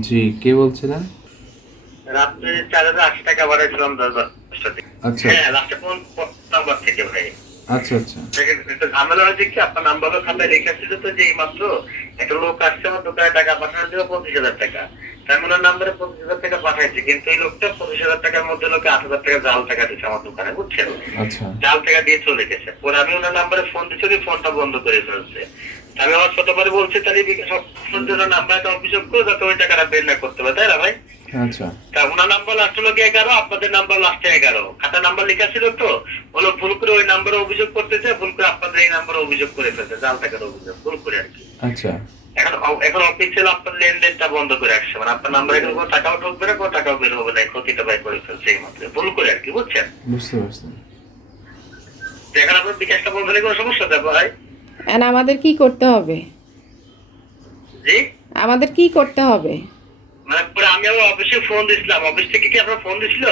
জি কে বলছিলেন? রাত্রে চার হাজার আশি টাকা বাড়াইছিলাম দশ দশটা থেকে আচ্ছা। হ্যাঁ লাস্টে নাম্বার থেকে ভাই। আচ্ছা আচ্ছা। ঝামেলা হয়েছে কি? আপনার নাম্বারও খাতায় লেখা ছিল তো যে মাত্র একটা লোক আসছে আমার দোকানে টাকা পাঠানোর জন্য পঁচিশ হাজার টাকা। মানে নাম্বারে পঁচিশ হাজার টাকা পাঠাইছে কিন্তু এই লোকটা পঁচিশ হাজার টাকার মধ্যে লোকে আট হাজার টাকা জাল টাকা দিচ্ছে আমার দোকানে বুঝছেন? আচ্ছা। জাল টাকা দিয়ে চলে গেছে। পরে আমি ওনার নাম্বারে ফোন দিচ্ছি ওই ফোনটা বন্ধ করে ফেলছে। আমি আমার ছোট ভাই বলছি তাহলে বিকাশ অফিসের জন্য নাম্বারটা অভিযোগ করে যাতে ওই টাকাটা বের না করতে পারে। তাই না ভাই? আচ্ছা। তা ওনার নাম্বার লাস্ট হলো এগারো আপনাদের নাম্বার লাস্টে এগারো। খাতা নাম্বার লেখা ছিল তো হলো ভুল করে ওই নাম্বারে অভিযোগ করতেছে ভুল করে আপনাদের এই নাম্বারে অভিযোগ করে ফেলছে জাল টাকার অভিযোগ ভুল করে আর কি। আচ্ছা। এখন এখন অফিসিয়াল আপনার লেনদেনটা বন্ধ করে রাখছে। মানে আপনার নাম্বারে কোনো টাকাও ঢুকবে না কোনো টাকাও বের হবে না। ক্ষতিটা করে ফেলছে এই মাত্র। ভুল করে আর কি বুঝছেন? বুঝতে পারছি। এখন আপনার বিকাশটা বলতে হলে কোনো সমস্যা দেবো ভাই? আর আমাদের কি করতে হবে? জি? আমাদের কি করতে হবে? মানে পরে আমি আবার অফিসে ফোন দিছিলাম। অফিস থেকে কি আপনার ফোন দিছিল?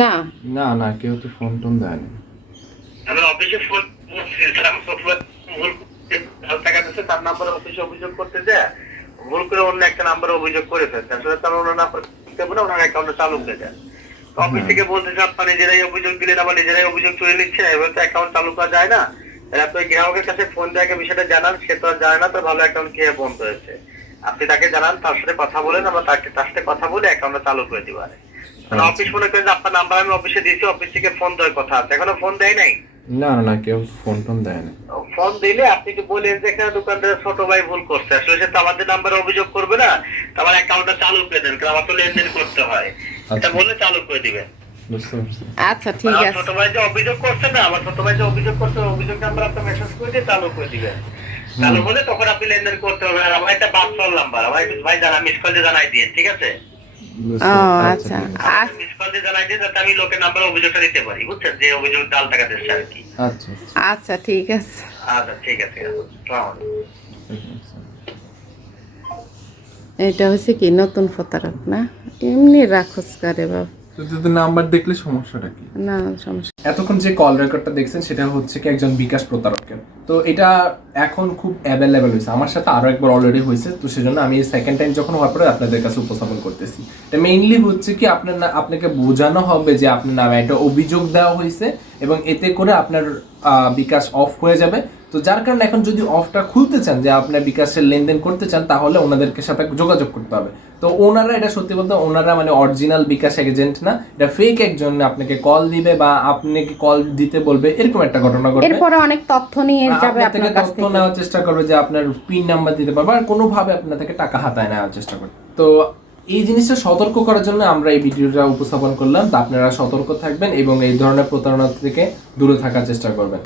না। না না কেউ তো ফোন টোন দেয়নি। আমি অফিসে ফোন দিয়েছিলাম ভুল করে হাজার টাকা দিচ্ছে তার নাম্বারে অফিসে অভিযোগ করতে যায় ভুল করে অন্য একটা নাম্বারে অভিযোগ করে ফেলছে আসলে তার ওনার নাম্বার দেবো না ওনার অ্যাকাউন্টে চালু দেন তো অফিস থেকে বলতেছে আপনার নিজেরাই অভিযোগ দিলেন আবার নিজেরাই অভিযোগ তুলে নিচ্ছে এবার তো অ্যাকাউন্ট চালু করা যায় না। আপনি গ্রাহকের কাছে ফোন দিয়ে বিষয়টা জানান সে তো আর জানে না তো ভালো অ্যাকাউন্ট কীভাবে বন্ধ হয়েছে। আপনি তাকে জানান তার সাথে কথা বলেন আমরা তাকে তার সাথে কথা বলে অ্যাকাউন্টটা চালু করে দিতে পারে অফিস মনে করেন যে আপনার নাম্বার আমি অফিসে দিয়েছি অফিস থেকে ফোন দেওয়ার কথা আছে। এখনও ফোন দেয় নাই? না না না কেউ ফোন টোন দেয়নি। ফোন দিলে আপনি তো বলেন যে এখানে দোকানদার ছোট ভাই ভুল করছে। আসলে সে তো আমাদের নাম্বারে অভিযোগ করবে না তো আমার অ্যাকাউন্টটা চালু করে দেন কারণ আমার তো লেনদেন করতে হয়। এটা বললে চালু করে দিবেন আচ্ছা ঠিক আমার আছে। ছোট ভাই যে অভিযোগ করছে না আমার ছোট ভাই যে অভিযোগ করছে অভিযোগ নাম্বার আপনি মেসেজ করে দিয়ে চালু করে দিবেন চালু হলে তখন আপনি লেনদেন করতে হবে। আর আমার একটা নাম্বার আমার ভাই জানা মিস কল দিয়ে জানাই দিয়ে ঠিক আছে? ও আচ্ছা আচ্ছা। আচ্ছা আচ্ছা। আচ্ছা ঠিক আছে। আচ্ছা ঠিক আছে। এটা হচ্ছে কি নতুন ফতারক না? এমনি রাখস করে বাবা যদি নাম্বার দেখলে সমস্যাটা কি? না সমস্যা। এতক্ষণ যে কল রেকর্ডটা দেখছেন সেটা হচ্ছে কি একজন বিকাশ প্রতারকের। তো এটা এখন খুব অ্যাভেলেবেল হয়েছে। আমার সাথে আরও একবার অলরেডি হয়েছে তো সেজন্য আমি সেকেন্ড টাইম যখন হওয়ার পরে আপনাদের কাছে উপস্থাপন করতেছি। এটা মেইনলি হচ্ছে কি আপনার না আপনাকে বোঝানো হবে যে আপনার নামে একটা অভিযোগ দেওয়া হয়েছে এবং এতে করে আপনার আহ, বিকাশ অফ হয়ে যাবে। তো যার কারণে এখন যদি অফটা খুলতে চান যে আপনার বিকাশের লেনদেন করতে চান তাহলে ওনাদেরকে সাথে যোগাযোগ করতে হবে। তো ওনারা এটা সত্যি বলতে ওনারা মানে অরিজিনাল বিকাশ এজেন্ট না এটা ফেক একজন আপনাকে কল দিবে বা আপনাকে কল দিতে বলবে এরকম একটা ঘটনা ঘটবে। এরপরে অনেক তথ্য নিয়ে যাবে আপনার থেকে তথ্য নেওয়ার চেষ্টা করবে যে আপনার পিন নাম্বার দিতে পারবে আর কোনোভাবে আপনার থেকে টাকা হাতায় নেওয়ার চেষ্টা করবে। তো এই জিনিসটা সতর্ক করার জন্য আমরা এই ভিডিওটা উপস্থাপন করলাম। তো আপনারা সতর্ক থাকবেন এবং এই ধরনের প্রতারণা থেকে দূরে থাকার চেষ্টা করবেন।